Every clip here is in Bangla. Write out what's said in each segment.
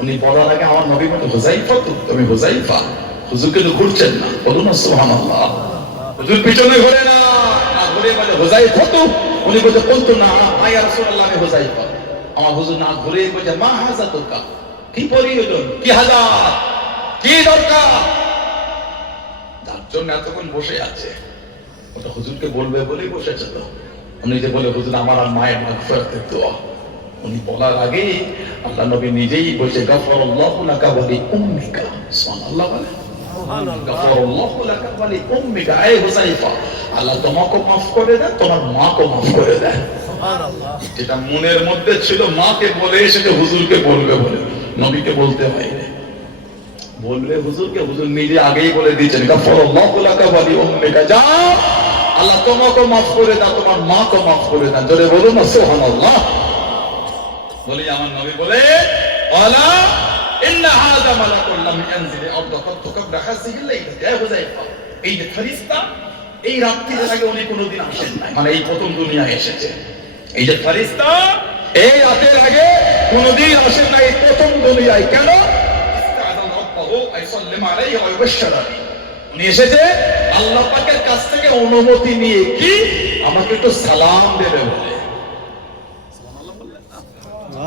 উনি বলার আগে আমার নবী বলে হুজাইফা তো, তুমি হুজাইফা হুজুর কিন্তু ঘুরছেন না। বলুন না, সুবহানাল্লাহ। হুজুর পিছনে ঘুরে না ঘুরে বলে হুজাইফা তো। উনি বলতে বলতো না, আয়া রাসূলুল্লাহ, আমি হুজাইফা আমার হুজুর না ঘুরে বলছে, মা হাজা তোকা। কি প্রয়োজন, কি হাজার কি দরকার? যার জন্য এতক্ষণ বসে আছে। ওটা হুজুরকে বলবে বলেই বসেছে তো। উনি যে বলে, হুজুর, আমার আর মায়ের মাগফিরাতের দোয়া। উনি বলার আগে আল্লাহ নবী নিজেই বলছে গাফারাল্লাহু লাকা ওয়া লিউম্মিকা সুবহানাল্লাহ। বলে লাকা হুসাইফা আল্লাহ তোমাকে মাফ করে দেন তোমার মাকে মাফ করে দেন। যেটা মনের মধ্যে ছিল মাকে বলে এসেছে হুজুরকে বলবে বলে। নবীকে বলতে হয়নি বলবে হুজুরকে হুজুর নিজে আগেই বলে দিয়েছেন গাফারাল্লাহু লাকা ওয়া লিউম্মিকা যা আল্লাহ তোমাকে মাফ করে দাও তোমার মাকে মাফ করে দেন। জোরে বলুন সুবহানাল্লাহ। বলি আমার নবী বলে, ওয়ালা ইন্না হাযা মালাকুল লাম এই যে ফেরেশতা এই রাত্রির আগে উনি কোনোদিন আসেন নাই। মানে এই প্রথম দুনিয়ায় এসেছে। এই যে ফেরেশতা এই রাতের আগে কোনোদিন আসেন নাই প্রথম দুনিয়ায়। কেন? উনি এসেছে, আল্লাহ পাকের কাছ থেকে অনুমতি নিয়ে কি? আমাকে একটু সালাম দেবে বলে।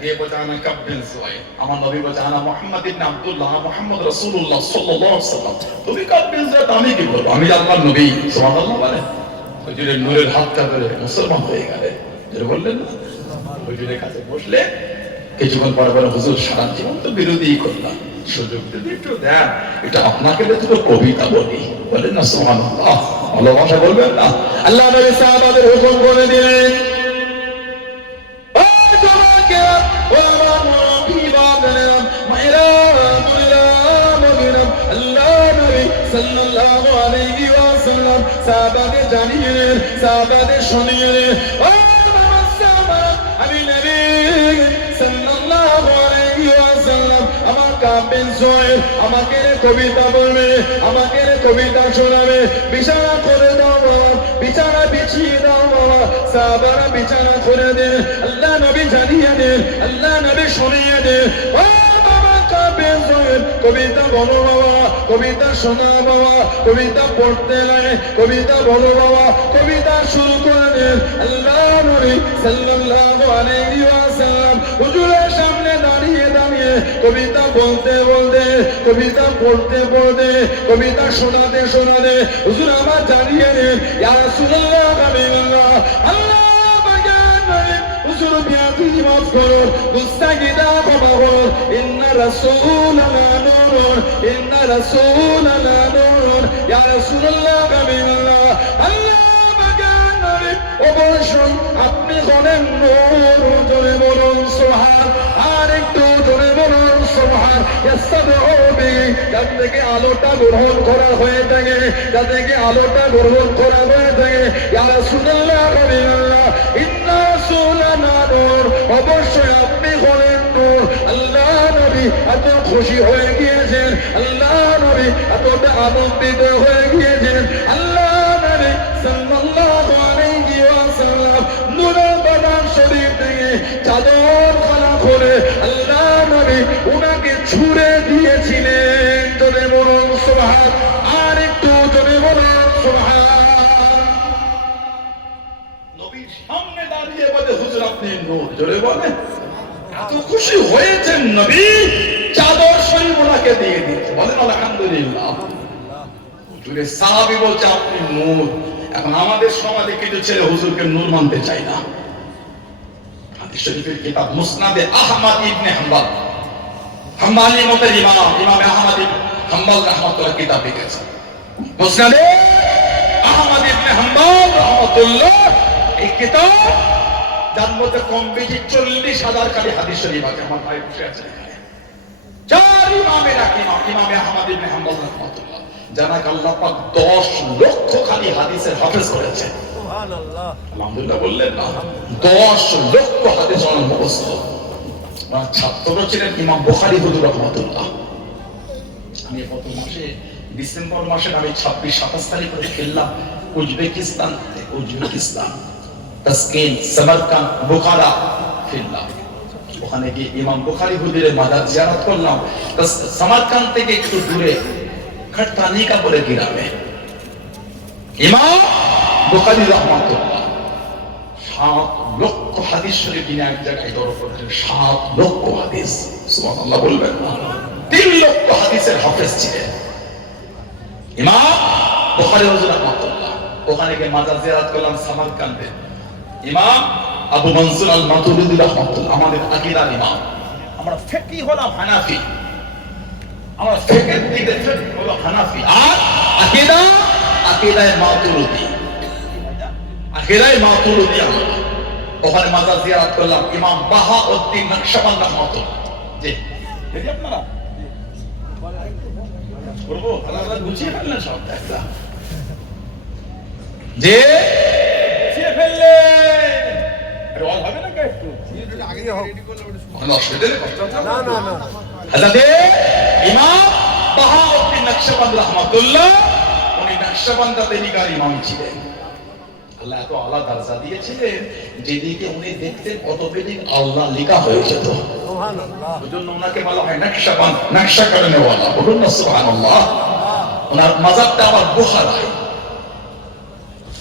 গিয়ে আনা কাপ্তেন জুয়াইব আমার নবী বলছে মুহাম্মদ ইবনে আব্দুল্লাহ মুহাম্মদ রাসূলুল্লাহ সাল্লাল্লাহু আলাইহি ওয়াসাল্লাম। তুমি কাপ্তেন জুয়াইব আমি কি বলব? আমি আল্লাহর নবী, সুবহানাল্লাহ বলে হুজুরের নূরের হাতটা ধরে মুসলমান হয়ে গেলে যেটা বললেন না? কাছে বসলে কিছুক্ষণ পরে পরে হুজুর, সারা জীবন তো বিরোধী করলাম। সুযোগ যদি একটু দেন, এটা আপনাকে দুটো কবিতা বলি। বলেন না, সুবহানাল্লাহ। ভালোবাসা বলবেন না? আল্লাহ সাহাবাদের হুকুম করে দিলেন আলাইহি ওয়াসাল্লাম সাহাবাদের জানিয়ে সাহাবাদের শুনিয়ে ও আমি নবী সাল্লাল্লাহু আলাইহি ওয়াসাল্লাম। আমার কাবেন সোহেল আমাকে কবিতা বলবে, আমাকে কবিতা শোনাবে। বিছানা করে দাও বাবা বিছানা বিছিয়ে দাও বাবা। সাহাবারা বিছানা করে দেন আল্লাহ নবী জানিয়ে দেন আল্লাহ নবী শুনিয়ে দেন ও সোহেল কবিতা বলো বাবা, কবিতা শোনা বাবা, কবিতা পড়তে নাই কবিতা বলো বাবা, কবিতা শুরু করে দেন আল্লাহ সামনে দাঁড়িয়ে দাঁড়িয়ে কবিতা বলতে বলতে, কবিতা পড়তে পড়তে, কবিতা শোনাতে শোনাতে হুজুর আমার জানিয়ে দেন ইয়া আল্লাহ হুজুর বিয়াতি মাফ নবী অবশ্যই আপনি হলেন নূর, জোরে বলুন সুবহান, আর একটু জোরে বলুন সুবহান। আলোটা গ্রহণ করা হয়ে থাকে, যার থেকে আলোটা গ্রহণ করা হয়ে থাকে। ইয়া রাসূলুল্লাহ অবশ্যই আপনি হলেন আল্লাহ নবী এত খুশি হয়ে গিয়েছেন। আল্লাহ নবী এতটা আনন্দিত হয়ে গিয়েছেন। আল্লাহ নবী দিয়েছিলেন। জোরে বলুন, সুবহান। আর একটু জোরে বলুন, সুবহান। নবীর সামনে দাঁড়িয়ে বলে, হুজুর, আপনি নূর। জোরে বলেন। এত খুশি হয়েছেন নবী, চাদর শরীফ ওনাকে দিয়ে দিচ্ছে বলেন, আলহামদুলিল্লাহ। হুজুরে সাহাবি বলছে, আপনি নূর এখন আমাদের সমাজে কিছু ছেলে হুজুরকে নূর মানতে চায় না। শরীফের কিতাব মুসনাদে আহমদ ইবনে হাম্বল। হাম্বালি মতের ইমাম ইমাম আহমদ হাম্বল রাহমাতুল্লাহ কিতাব লিখেছেন মুসনাদে আহমদ ইবনে হাম্বল রাহমাতুল্লাহ এই কিতাব যার মধ্যে কম বেশি চল্লিশ হাজার খালি হাদিস শরীফ আছে আমার ভাই বসে আছে। চার ইমামের এক ইমাম ইমামে আহমদ ইবনে হাম্বল রাহমাতুল্লাহ জানাক আল্লাহ পাক দশ লক্ষ খালি হাদিসের হাফেজ করেছেন। সুবহানাল্লাহ। আলহামদুলিল্লাহ বললেন না দশ লক্ষ হাদিস মুখস্থ। ওনার ছাত্র ছিলেন ইমাম বুখারী হুজুর রহমতুল্লাহ। আমি গত মাসে ডিসেম্বর মাসে আমি ছাব্বিশ সাতাশ তারিখ করে খেললাম Uzbekistan Uzbekistan. Tashkent Samarkand Bukhara ফিরলাম ওখানে গিয়ে ইমাম বুখারী মাজার জিয়ারত করলাম। তা সামারকান্দ থেকে একটু দূরে বলে ইমাম বুখারী সাত লক্ষ হাদিস শরীফ তিনি এক জায়গায় করেছেন সাত লক্ষ হাদিস বলবেন। তিন লক্ষ হাদিসের হাফেজ ছিলেন। ইমাম বুখারী ওখানে গিয়ে জিয়ারত করলাম ইমাম আবু মনসুর আল মাতুরিদি রহমাতুল্লাহ, আমাদের আকীদার ইমাম। আমরা ফিকহি হলাম হানাফি। আমরা ফিকহের দিকে ফিকহ হলো হানাফি। আর আকীদা, আকীদায় মাতুরিদি আখেরাই মাতুরিদি আমরা। ওখানে মাজার জিয়ারত করলাম ইমাম বাহাউদ্দিন নকশবন্দ রহমাতুল্লাহ। জি। করব? আলাদা গুছিয়ে ফেললেন সব। যে ইমাম বাহাউদ্দিন নকশবন্দ রহমাতুল্লাহ উনি নকশবন্দ তরিকার ছিলেন। আল্লাহ এত আল্লাহ দরজা দিয়েছিলেন যেদিকে উনি দেখতেন অটোমেটিক আল্লাহ লেখা হয়ে যেত। সুবহানাল্লাহ। ওনাকে বলা হয় নকশাবান নকশা করনে বলুন না সুবহানাল্লাহ। ওনার মাজারটা আবার বুখারায়।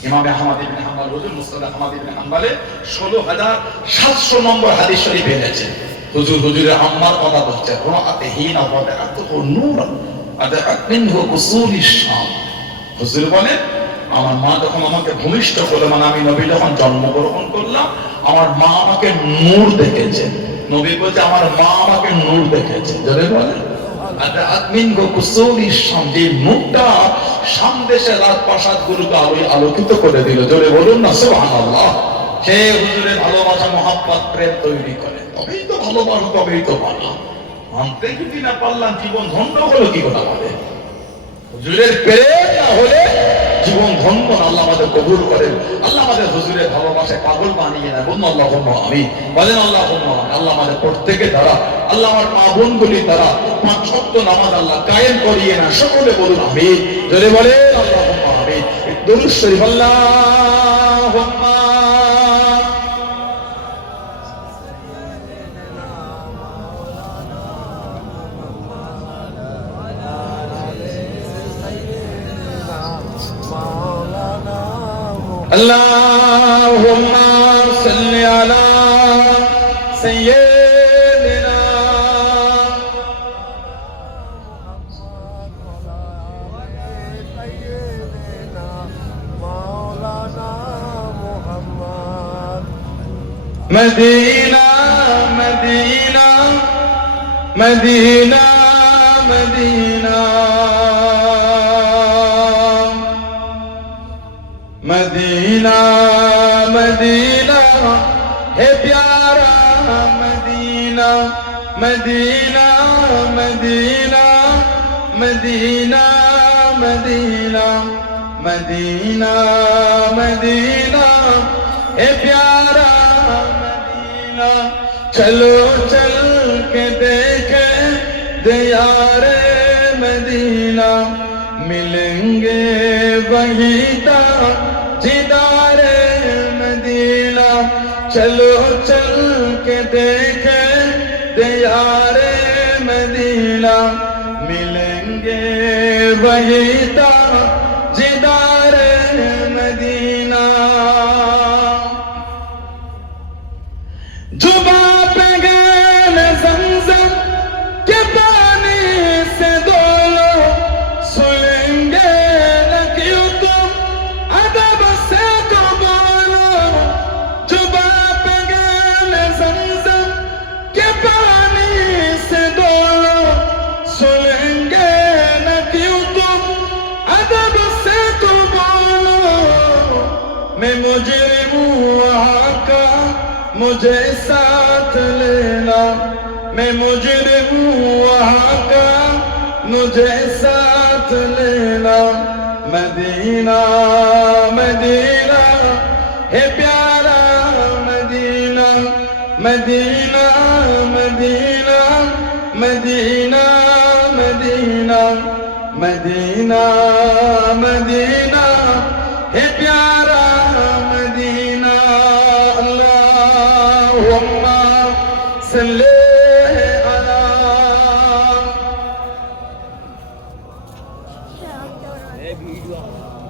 ইমামে আহমদ ইবনে হাম্বল, হুজুর মুসনাদ আহমদ ইবনে হাম্বলে 16700 নম্বর হাদিস শরীফ এনেছেন। হুজুর, হুজুরে আম্মার কথা বলছে রাআতে হিনা ওয়াদাআতু নূর আদাআত মিনহু কুসুলিশ শাম। হুজুর বলেন আমার মা যখন আমাকে ভূমিষ্ঠ করল মানে আমি নবী যখন জন্মগ্রহণ করলাম, আমার মা আমাকে নূর দেখেছে। নবী বলছে, আমার মা আমাকে নূর দেখেছে। যদি বলেন আলোকিত করে দিল। জোরে বলুন না, সুবহানাল্লাহ। সে হুজুরের ভালোবাসা, মহাব্বত, প্রেম তৈরি করে। তবেই তো ভালোবাসা তবেই তো পারলাম মানতে যদি না পারলাম, জীবন ধন্য হলো কি করে আমাদের? হুজুরের প্রেম না হলে জীবন ধন্য আল্লাহ আমাদের কবুল করেন। আল্লাহ আমাদের হুজুরের ভালোবাসায় পাগল বানিয়ে না বলুন আল্লাহ আমি বলেন আল্লাহ আল্লাহ আমাদের প্রত্যেকে দ্বারা, আল্লাহ আমার মা বোনগুলি দ্বারা পাঁচ সপ্ত নামাজ আল্লাহ কায়েম করিয়ে না সকলে বলুন আমি যদি বলে আল্লাহ আমি দরুদ শরীফ আল্লাহ اللهم صل على سيدنا مدينة مدينة مدينة مدينة. Medina Medina Medina Medina Medina Medina. ए प्यारा मदीना, चलो चल के देखे दयारे मदीना। मिलेंगे वही जिदारे मदीना। चलो चल के देखे दियारे मदीना मिलेंगे वही مجھے ساتھ لینا میں مجرم ہوں وہاں کا مجھے ساتھ لینا مدینہ مدینہ ہے پیارا مدینہ مدینہ مدینہ مدینہ مدینہ مدینہ مدینہ くわ。